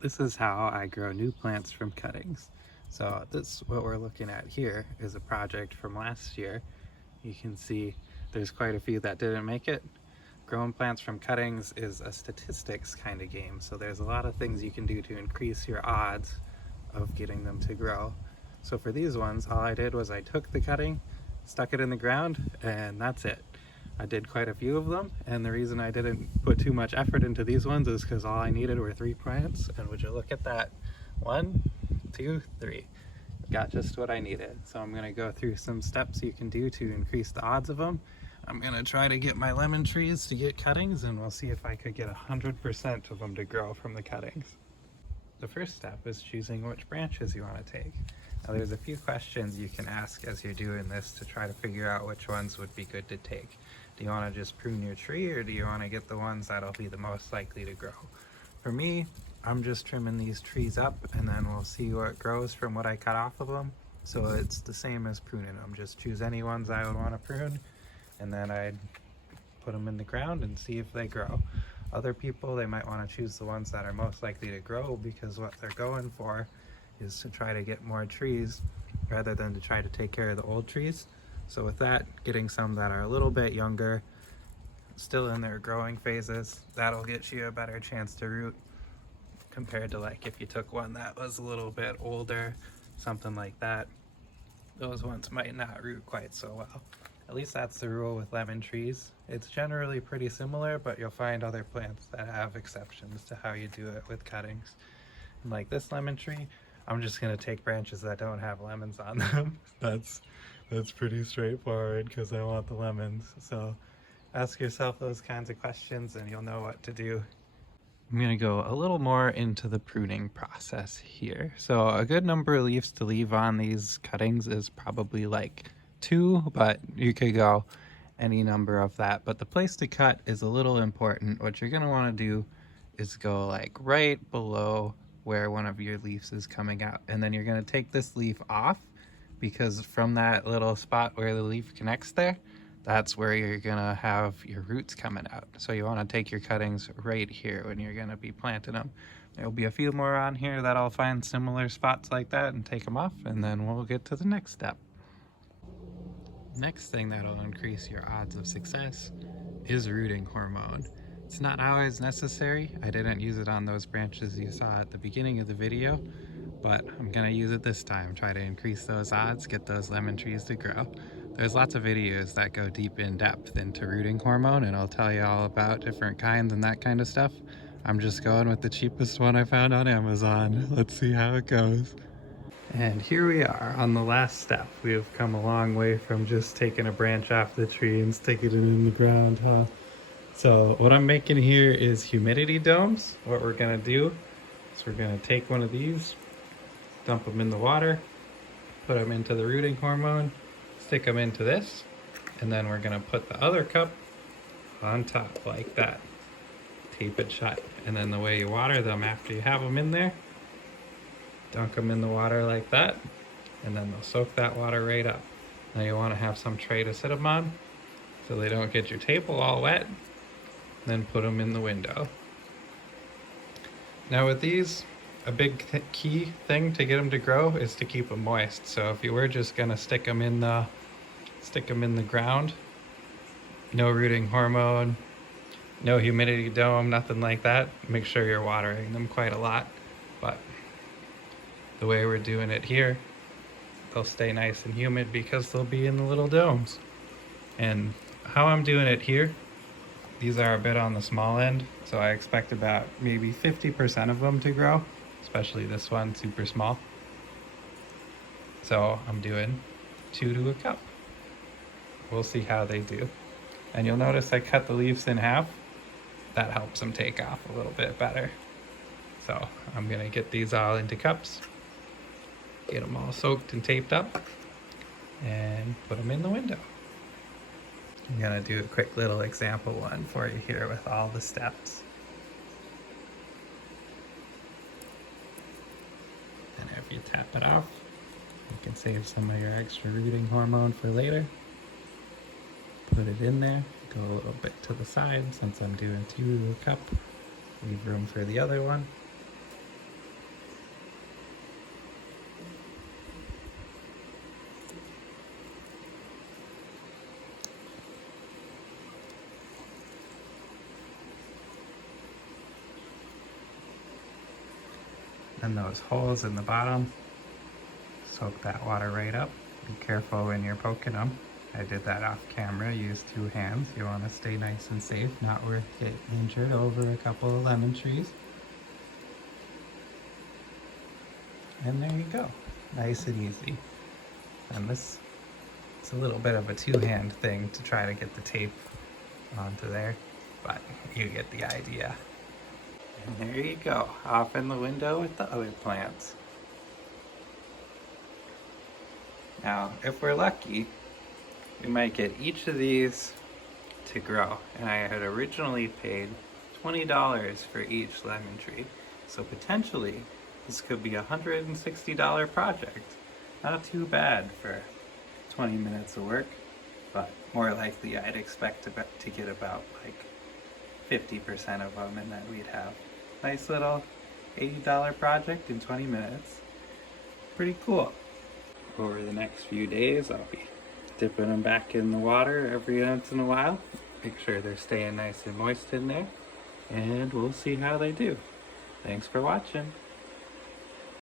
This is how I grow new plants from cuttings. So this, what we're looking at here, is a project from last year. You can see there's quite a few that didn't make it. Growing plants from cuttings is a statistics kind of game, so there's a lot of things you can do to increase your odds of getting them to grow. So for these ones, all I did was I took the cutting, stuck it in the ground, and that's it. I did quite a few of them, and the reason I didn't put too much effort into these ones is because all I needed were 3 plants, and would you look at that? 1, 2, 3. Got just what I needed. So I'm gonna go through some steps you can do to increase the odds of them. I'm gonna try to get my lemon trees to get cuttings, and we'll see if I could get 100% of them to grow from the cuttings. The first step is choosing which branches you want to take. Now there's a few questions you can ask as you're doing this to try to figure out which ones would be good to take. Do you want to just prune your tree, or do you want to get the ones that'll be the most likely to grow? For me, I'm just trimming these trees up, and then we'll see what grows from what I cut off of them. So it's the same as pruning them. Just choose any ones I would want to prune, and then I'd put them in the ground and see if they grow. Other people, they might want to choose the ones that are most likely to grow, because what they're going for is to try to get more trees rather than to try to take care of the old trees. So with that, getting some that are a little bit younger, still in their growing phases, that'll get you a better chance to root, compared to like if you took one that was a little bit older, something like that. Those ones might not root quite so well. At least that's the rule with lemon trees. It's generally pretty similar, but you'll find other plants that have exceptions to how you do it with cuttings. And like this lemon tree, I'm just gonna take branches that don't have lemons on them. That's pretty straightforward because I want the lemons. So ask yourself those kinds of questions and you'll know what to do. I'm gonna go a little more into the pruning process here. So a good number of leaves to leave on these cuttings is probably like 2, but you could go any number of that. But the place to cut is a little important. What you're gonna wanna do is go like right below where one of your leaves is coming out. And then you're gonna take this leaf off, because from that little spot where the leaf connects there, that's where you're gonna have your roots coming out. So you wanna take your cuttings right here when you're gonna be planting them. There'll be a few more on here that I'll find similar spots like that and take them off, and then we'll get to the next step. Next thing that'll increase your odds of success is rooting hormone. It's not always necessary. I didn't use it on those branches you saw at the beginning of the video, but I'm gonna use it this time. Try to increase those odds, get those lemon trees to grow. There's lots of videos that go deep in depth into rooting hormone, and I'll tell you all about different kinds and that kind of stuff. I'm just going with the cheapest one I found on Amazon. Let's see how it goes. And here we are on the last step. We have come a long way from just taking a branch off the tree and sticking it in the ground, huh? So what I'm making here is humidity domes. What we're gonna do is we're gonna take one of these, dump them in the water, put them into the rooting hormone, stick them into this, and then we're gonna put the other cup on top like that. Tape it shut. And then the way you water them after you have them in there, dunk them in the water like that, and then they'll soak that water right up. Now you want to have some tray to sit them on so they don't get your table all wet. Then put them in the window. Now with these, a big key thing to get them to grow is to keep them moist. So if you were just gonna stick them in the ground, no rooting hormone, no humidity dome, nothing like that, make sure you're watering them quite a lot. But the way we're doing it here, they'll stay nice and humid because they'll be in the little domes. And how I'm doing it here, these are a bit on the small end, so I expect about maybe 50% of them to grow, especially this one, super small. So I'm doing 2 to a cup. We'll see how they do. And you'll notice I cut the leaves in half. That helps them take off a little bit better. So I'm gonna get these all into cups, get them all soaked and taped up, and put them in the window. I'm gonna do a quick little example one for you here with all the steps. And if you tap it off, you can save some of your extra rooting hormone for later. Put it in there, go a little bit to the side since I'm doing 2 to a cup. Leave room for the other one. And those holes in the bottom, soak that water right up. Be careful when you're poking them. I did that off camera, use 2 hands. You want to stay nice and safe, not worth getting injured over a couple of lemon trees. And there you go, nice and easy. And this, it's a little bit of a 2-hand thing to try to get the tape onto there, but you get the idea. And there you go, off in the window with the other plants. Now, if we're lucky, we might get each of these to grow. And I had originally paid $20 for each lemon tree. So potentially, this could be a $160 project. Not too bad for 20 minutes of work, but more likely I'd expect to get about like 50% of them, and then we'd have a nice little $80 project in 20 minutes. Pretty cool. Over the next few days, I'll be dipping them back in the water every once in a while. Make sure they're staying nice and moist in there, and we'll see how they do. Thanks for watching.